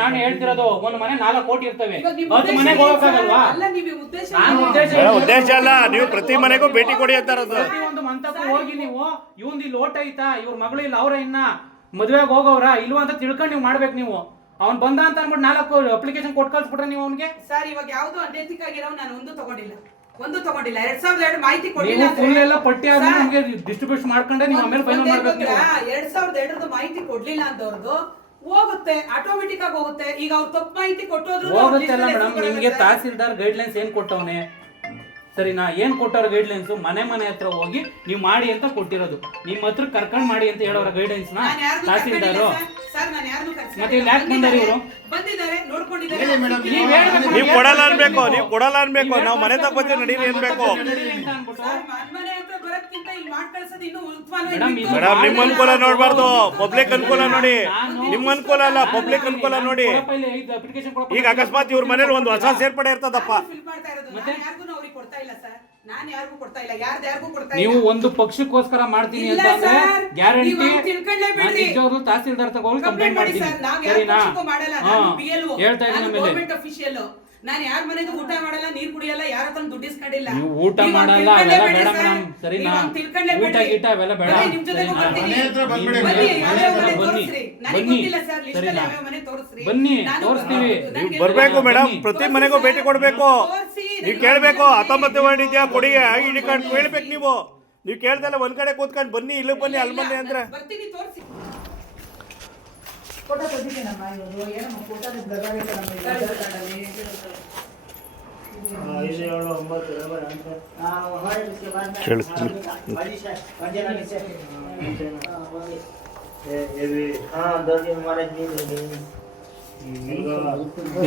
ನಾನು ಹೇಳ್ತಿರೋದು ಒಂದು ಮನೆ 4 ಕೋಟಿ ಇರ್ತವೆ, 10 ಮನೆಗೆ ಹೋಗಕ್ಕಾಗಲ್ವಾ? ಉದ್ದೇಶ ಅಲ್ಲ, ನೀವು ಪ್ರತಿ ಮನೆಗೂ ಭೇಟಿ ಕೊಡಿ ಅಂತ ಇರೋದು. ಒಂದು ಮಂತಕ್ಕೂ ಹೋಗಿ ನೀವು ಇವಂದು ಇಲ್ಲಿ ಓಟ್ ಐತಾ, ಇವ್ರ ಮಗಳು ಇಲ್ಲ, ಅವ್ರ ಇನ್ನ ಮದುವೆಗೆ ಹೋಗವ್ರ ಇಲ್ವಾ ಅಂತ ತಿಳ್ಕೊಂಡು ನೀವು ಮಾಡ್ಬೇಕು. ನೀವು ಅವ್ನ್ ಬಂದ ಅಂತ ಅನ್ಬಿಟ್ಟು 4 ಅಪ್ಲಿಕೇಶನ್ ಕೊಟ್ಟು ಕಳ್ಸ್ಬಿಟ್ರೆ ನೀವು ಅವ್ನಿಗೆ. ಸರ್ ಇವಾಗ ಯಾವ್ದು ಅನೈತಿಕ ಆಗಿರೋ ನಾನು ಒಂದು ತಗೊಂಡಿಲ್ಲ 2002 ಮಾಹಿತಿ ಕೊಟ್ಟಿಲ್ಲ. ಫುಲ್ ಎಲ್ಲ ಪಟ್ಟಿ ಆದ್ರೆ ನಮಗೆ ಡಿಸ್ಟ್ರಿಬ್ಯೂಟ್ ಮಾಡ್ಕೊಂಡೆ ನೀವು ಆಮೇಲೆ ಫೈನಲ್ ಮಾಡ್ಬೇಕು. 2002 ಮಾಹಿತಿ ಕೊಡ್ಲಿಲ್ಲ ಅಂತವ್ರದ್ದು ಹೋಗುತ್ತೆ, ಆಟೋಮೆಟಿಕ್ ಆಗಿ ಹೋಗುತ್ತೆ. ಈಗ ಅವ್ರು ತಪ್ಪು ಮಾಹಿತಿ ಕೊಟ್ಟೋದ್ರು ಹೋಗುತ್ತೆ ಅಲ್ಲ ಮೇಡಮ್. ನಿಮ್ಗೆ ತಹಸೀಲ್ದಾರ್ ಗೈಡ್ಲೈನ್ಸ್ ಏನ್ ಕೊಟ್ಟವನೆ ಸರಿನಾ? ಏನ್ ಕೊಟ್ಟವ್ರ ಗೈಡ್ಲೈನ್ಸ್? ಮನೆ ಹತ್ರ ಹೋಗಿ ನೀವು ಮಾಡಿ ಅಂತ ಕೊಟ್ಟಿರೋದು. ನಿಮ್ಮ ಹತ್ರ ಕರ್ಕೊಂಡ್ ಮಾಡಿ ಅಂತ ಹೇಳೋರ ಗೈಡ್ಲೈನ್ಸ್ ನ ತಹಸೀಲ್ದಾರ್. ಮತ್ತೆ ಯಾಕೆ ಬಂದಾರೆ ಇವರು? ನೀವು ಕೊಡಲ್ಲ ಅನ್ಬೇಕು, ನಾವು ಮನೆ ತಗೋತೀವಿ ನಡೀರಿ ಅನ್ಬೇಕು. ಮೇಡಮ್ ನಿಮ್ಮ ಅನುಕೂಲ ನೋಡ್ಬಾರ್ದು, ಪಬ್ಲಿಕ್ ಅನುಕೂಲ ನೋಡಿ. ನಿಮ್ಮ ಅನುಕೂಲ ಅಲ್ಲ, ಪಬ್ಲಿಕ್ ಅನುಕೂಲ ನೋಡಿ. ಈಗ ಅಕಸ್ಮಾತ್ ಇವ್ರ ಮನೇಲಿ ಒಂದು ಹೊಸ ಸೇರ್ಪಡೆ ಇರ್ತದಪ್ಪ, ನೀವು ಒಂದು ಪಕ್ಷಕ್ಕೋಸ್ಕರ ಮಾಡ್ತೀನಿ ಅಂತ ಅಂದ್ರೆ ಗ್ಯಾರಂಟಿ ನಿಜವಾಗ್ಲೂ ತಹಸೀಲ್ದಾರ್ ತಗೊಂಡು ಕಂಪ್ಲೇಂಟ್ ಮಾಡ್ತೀನಿ ಸರಿನಾ? ಹೇಳ್ತಾ ಇದ್ದೀನಿ. ನಾನು ಯಾರ ಮನೆದು ಊಟ ಮಾಡಲ್ಲ, ನೀರ್ ಕುಡಿಯಲ್ಲ, ಯಾರ ಹತ್ರ ದುಡ್ಡು ಇಸ್ಕೊಂಡಿಲ್ಲ. ನೀವು ಊಟ ಮಾಡಲ್ಲ ಅವೆಲ್ಲ ಬೇಡ ಮೇಡಮ್ ಸರಿನಾ? ಊಟ ಗೀಟ ಅವೆಲ್ಲ ಬೇಡ ಬನ್ನಿ ತೋರಿಸ್ತೀವಿ. ನೀವು ಬರ್ಬೇಕು ಮೇಡಮ್, ಪ್ರತಿ ಮನೆಗೂ ಭೇಟಿ ಕೊಡ್ಬೇಕು. ನೀವು ಕೇಳ್ಬೇಕು 19 ವಾರ್ಡ್ ಇದೆಯಾ ಕೊಡಿ ಐಡಿ ಕಾರ್ಡ್ ಕೇಳ್ಬೇಕು. ನೀವು ಕೇಳ್ದಲ್ಲ ಒಂದ್ ಕಡೆ ಕೂತ್ಕೊಂಡು ಬನ್ನಿ ಇಲ್ಲಿ ಬನ್ನಿ ಅಲ್ಲಿ ಬನ್ನಿ ಅಂದ್ರೆ ಫೋಟೋ ತೆಗಿತೀನಮ್ಮ. ಇವರು ಏನಮ್ಮ ಫೋಟೋ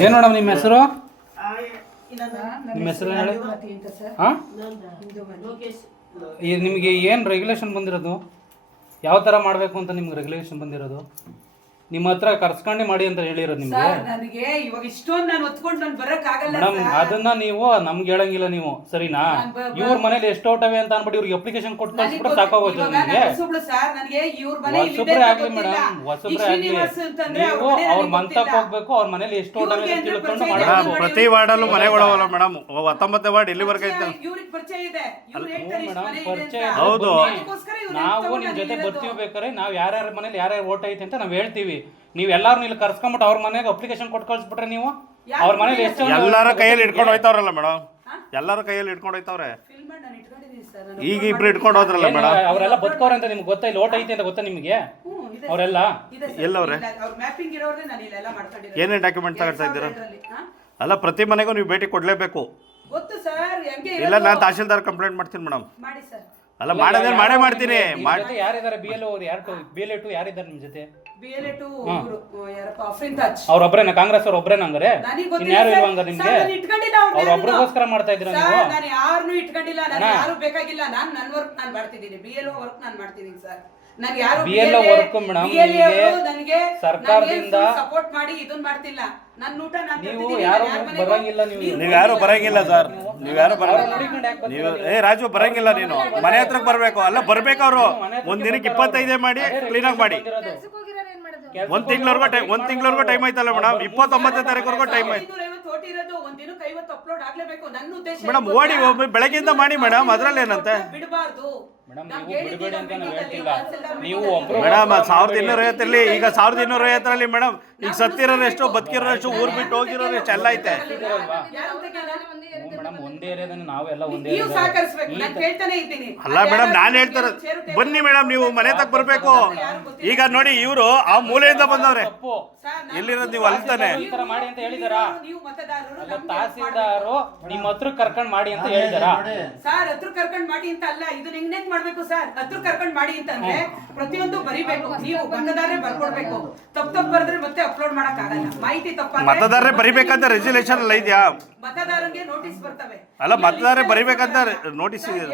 ಏನ್ ಮೇಡಮ್ ನಿಮ್ಮ ಹೆಸರು? ನಿಮ್ಮ ಹೆಸರು ಹೇಳಿ. ನಿಮಗೆ ಏನು ರೆಗ್ಯುಲೇಷನ್ ಬಂದಿರೋದು? ಯಾವ ಥರ ಮಾಡಬೇಕು ಅಂತ ನಿಮ್ಗೆ ರೆಗ್ಯುಲೇಷನ್ ಬಂದಿರೋದು? ನಿಮ್ಮ ಹತ್ರ ಕರ್ಸ್ಕೊಂಡೆ ಮಾಡಿ ಅಂತ ಹೇಳಿರೋದು ನಿಮ್ಗೆ. ನನಗೆ ಇವಾಗ ಇಷ್ಟೊಂದು ನಾನು ಒತ್ಕೊಂಡು ನಾನು ಬರಕ್ ಆಗಲ್ಲ ಮೇಡಮ್. ಅದನ್ನ ನೀವು ನಮ್ಗೆ ಹೇಳಂಗಿಲ್ಲ ನೀವು ಸರಿನಾ? ಇವ್ರ ಮನೇಲಿ ಎಷ್ಟು ಓಟವೆ ಅಂತ ಅನ್ಬಿಟ್ಟು ಇವ್ರಿಗೆ ಅಪ್ಲಿಕೇಶನ್ ಕೊಟ್ಟು ಕಳ್ಸ್ಬಿಟ್ರೆ ಸಾಕಾಗೋಯ್ತು ನಿಮ್ಗೆ. ಹೊಸಬ್ರೆ ಆಗ್ಲಿ ಮೇಡಮ್, ಹೊಸಬ್ರೆ ಆಗ್ಲಿ, ನೀವು ಅವ್ರ ಮಂತಕ್ಕೆ ಹೋಗ್ಬೇಕು. ಅವ್ರ ಮನೇಲಿ ಎಷ್ಟು ಓಟವೆ ಅಂತ ತಿಳ್ಕೊಂಡು ಮೇಡಮ್. ಪ್ರತಿ ವಾರ್ಡಲ್ಲೂ ಮನೆಗಳವಲ್ಲ ಮೇಡಮ್, 19 ವಾರ್ಡ್ ಇಲ್ಲಿವರೆಗೆ ಐತೆ. ಹೌದು, ನಾವು ನಿಮ್ ಜೊತೆ ಬರ್ತೀವಿ. ಬೇಕಾದ್ರೆ ನಾವ್ ಯಾರ್ಯಾರ ಮನೇಲಿ ಯಾರ್ಯಾರು ಓಟ್ ಐತೆ ಅಂತ ನಾವ್ ಹೇಳ್ತೀವಿ. ನೀವ್ ಎಲ್ಲಾರು ಇಲ್ಲಿ ಕರ್ಸ್ಕೊಂಡ್ಬಿಟ್ಟು ಅವ್ರ ಮನೆಗೆ ಅಪ್ಲಿಕೇಶನ್ ಕೊಟ್ಟು ಕಳ್ಸ್ಬಿಟ್ರೆ ನೀವು ಅವ್ರ ಮನೇಲಿ ಎಷ್ಟು ಎಲ್ಲಾರ ಕೈಯಲ್ಲಿ ಇಟ್ಕೊಂಡು ಹೋಯ್ತಾವ್ರಲ್ಲ ಮೇಡಮ್, ಎಲ್ಲಾರ ಕೈಯಲ್ಲಿ ಇಟ್ಕೊಂಡು ಹೋಯ್ತಾವ್ರೆ. ಈಗ ಇಬ್ರು ಇಟ್ಕೊಂಡು ಹೋದ್ರಲ್ಲ ಮೇಡಮ್, ಅವರೆಲ್ಲ ಬದುಕೋರ ಅಂತ ನಿಮ್ಗೆ ಗೊತ್ತಾ? ಇಲ್ಲಿ ಓಟ್ ಐತಿ ಅಂತ ಗೊತ್ತಾ ನಿಮ್ಗೆ? ಅವರೆಲ್ಲ ಎಲ್ಲವ್ರೆ? ಏನೇನ್ ಡಾಕ್ಯುಮೆಂಟ್ ತಗೊಳ್ತಾ ಇದ್ದೀರಾ? ಅಲ್ಲ ಪ್ರತಿ ಮನೆಗೂ ನೀವು ಭೇಟಿ ಕೊಡ್ಲೇಬೇಕು. ಇಲ್ಲ ನಾನು ತಹಸೀಲ್ದಾರ್ ಕಂಪ್ಲೇಂಟ್ ಮಾಡ್ತೀನಿ ಮೇಡಮ್. ಅಲ್ಲ ಮಾಡೋದೇ ಮಾಡೇ ಮಾಡ್ತೀನಿ. ಯಾರಿದ್ದಾರೆ BLO ಅವ್ರು? BLO2 ಯಾರಿದ್ದಾರೆ ನಿಮ್ ಜೊತೆ? ಅವ್ರೊಬ್ರೇನಾ? ಕಾಂಗ್ರೆಸ್ ಅವ್ರ ಒಬ್ರೇನ? ಹಂಗಾರೆ ಇನ್ಯಾರು ಇಲ್ವಾ ಹಂಗಾರೆ ನಿಮ್ಗೆ? ಅವ್ರೊಬ್ರಿಗೋಸ್ಕರ ಮಾಡ್ತಾ ಇದ್ದೀರಾ ನೀವು? ನಾನು ಯಾರನ್ನೂ ಇಟ್ಕೊಂಡಿಲ್ಲ, ನಾನು ಯಾರು ಬೇಕಾಗಿಲ್ಲ. ನಾನು ನನ್ನ ವರ್ಕ್ ನಾನು ಮಾಡ್ತಿದ್ದೀನಿ, BLO ವರ್ಕ್ ನಾನು ಮಾಡ್ತಿದ್ದೀನಿ ಸರ್. ನಾನು ಯಾರು BLO ವರ್ಕ್ ಮೇಡಮ್ ನನಗೆ ಸರ್ಕಾರದಿಂದ ಸಪೋರ್ಟ್ ಮಾಡಿ ಇದನ್ನ ಮಾಡ್ತಿಲ್ಲ. ನನ್ನ ಊಟ ನಾನು ನೀವು ಯಾರು ಬರಂಗಿಲ್ಲ. ನೀವು ಯಾರು ಬರಂಗಿಲ್ಲ ಸರ್, ನೀವು ಯಾರು ಬರಂಗಿಲ್ಲ. ನೀವು ರಾಜು ಬರಂಗಿಲ್ಲ, ನೀನು ಮನೆ ಹತ್ರಕ್ಕೆ ಬರ್ಬೇಕು. ಅಲ್ಲ ಬರ್ಬೇಕು ಅವರು. ಒಂದ್ ದಿನಕ್ಕೆ 25 ಮಾಡಿ ಕ್ಲೀನ್ ಆಗಿ ಮಾಡಿ. ಒಂದ್ ತಿಂಗಳವರೆಗೂ ಟೈಮ್ ಐತಲ್ಲ ಮೇಡಮ್. 29ನೇ ತಾರೀಕುವರೆಗೂ ಟೈಮ್ ಐತೆ ಮೇಡಮ್. ಓಡಿ ಬೆಳಗ್ಗೆಯಿಂದ ಮಾಡಿ ಮೇಡಮ್, ಅದ್ರಲ್ಲಿ ಏನಂತೆ ನೀವು ಮೇಡಮ್. 1250 ಈಗ 1250 ಮೇಡಮ್. ಈಗ ಸತ್ತಿರೋರು ಎಷ್ಟು, ಬದುಕಿರೋರು ಎಷ್ಟು, ಊರ್ ಬಿಟ್ಟು ಹೋಗಿರೋರು ಎಷ್ಟು ಎಲ್ಲ ಐತೆ ಮೇಡಮ್. ಒಂದೇ ಏರಿಯಾದಲ್ಲಿ ನಾವೆಲ್ಲ ಒಂದೇ. ಅಲ್ಲ ಮೇಡಮ್, ನಾನು ಹೇಳ್ತಾರ ಬನ್ನಿ ಮೇಡಮ್, ನೀವು ಮನೆ ತಕ್ಕ ಬರ್ಬೇಕು. ಈಗ ನೋಡಿ ಇವರು ಆ ಮೂಲೆಯಿಂದ ಬಂದವ್ರೆ, ಎಲ್ಲಿರೋದು ನೀವು ಅಲ್ತಾನೆ ಮಾಡಿ ಅಂತ ಹೇಳಿದಾರಾ? ತಹಸೀಲ್ದಾರು ನಿಮ್ಮ ಹತ್ರ ಕರ್ಕೊಂಡ್ ಮಾಡಿ ಅಂತ ಹೇಳಿದಾರಾ? ಸರ್ ಹತ್ರ ಕರ್ಕೊಂಡ್ ಮಾಡಿ ಅಂತ ಅಲ್ಲ, ಇದನ್ನ ಹೆಂಗ್ ಮಾಡ್ಬೇಕು ಸರ್? ಹತ್ರ ಕರ್ಕೊಂಡ್ ಮಾಡಿ ಅಂತಂದ್ರೆ ಪ್ರತಿಯೊಂದು ಬರಿಬೇಕು. ನೀವು ಮತದಾರರೇ ಬರ್ಕೊಡ್ಬೇಕು. ತಪ್ಪು ಬರೆದ್ರೆ ಮತ್ತೆ ಅಪ್ಲೋಡ್ ಮಾಡಕ್ ಆಗಲ್ಲ. ಮಾಹಿತಿ ತಪ್ಪ ಮತದಾರರೇ ಬರಿಬೇಕಂತ ರೆಗ್ಯುಲೇಷನ್ ಎಲ್ಲ ಇದೆಯಾ? ಮತದಾರರಿಗೆ ನೋಟಿಸ್ ಬರ್ತವೆ. ಅಲ್ಲ ಮತದಾರರೇ ಬರಿಬೇಕಂತ ನೋಟಿಸ್ ಇದೆ.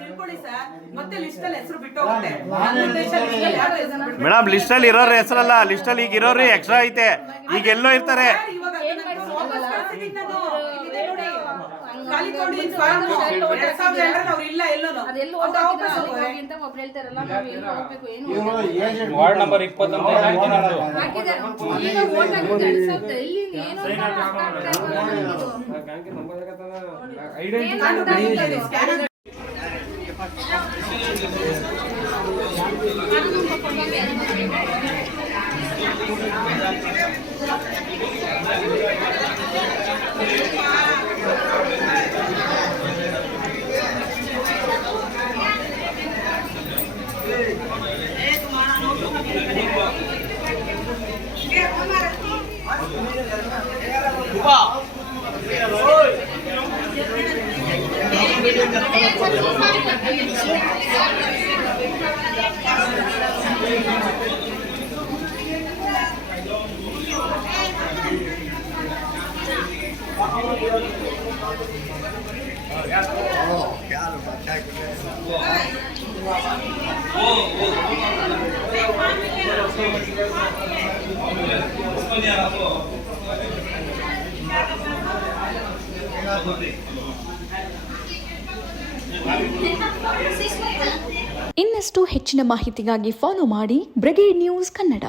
ತಿಳ್ಕೊಳ್ಳಿ ಸರ್, ಮತ್ತೆ ಲಿಸ್ಟ್ ಅಲ್ಲಿ ಹೆಸರು ಬಿಟ್ಟು ಹೋಗುತ್ತೆ ಮೇಡಮ್. ಲಿಸ್ಟ್ ಅಲ್ಲಿ ಇರೋರ ಹೆಸರಲ್ಲ, ಲಿಸ್ಟ್ ಅಲ್ಲಿ ಈಗ ಇರೋರು ಎಕ್ಸ್ಟ್ರಾ ಐತೆ. ಈಗ ಎಲ್ಲೋ ಇರ್ತಾರೆ. ಖಾಲಿ ತಗೊಂಡಿದ್ದೀನಿ ಫಾರ್ಮ್ 2002 ಅವ್ರು ಇಲ್ಲ ಎಲ್ಲೋನು ಅದೆಲ್ಲ ವಾಪಸ್ ಹೋಗೋರೆ ಅಂತ ಒಬ್ರು ಹೇಳ್ತಾರಲ್ಲ ನಾವು ಎಲ್ಲಿ ಹೋಗ್ಬೇಕು ಏನು ವಾರ್ಡ್ ನಂಬರ್ 20 ಅಂತ ಹೇಳ್ತೀನಿ ನಿಮ್ದು. ಹಾಕಿದ್ದಾರೆ ಈಗ ವೋಟ್ ಹಾಕಿದ್ದಾರೆ ಅನ್ಸುತ್ತೆ ಇಲ್ಲಿ ಏನು ಇನ್ನಷ್ಟು ಹೆಚ್ಚಿನ ಮಾಹಿತಿಗಾಗಿ ಫಾಲೋ ಮಾಡಿ ಬ್ರಿಗೇಡ್ ನ್ಯೂಸ್ ಕನ್ನಡ.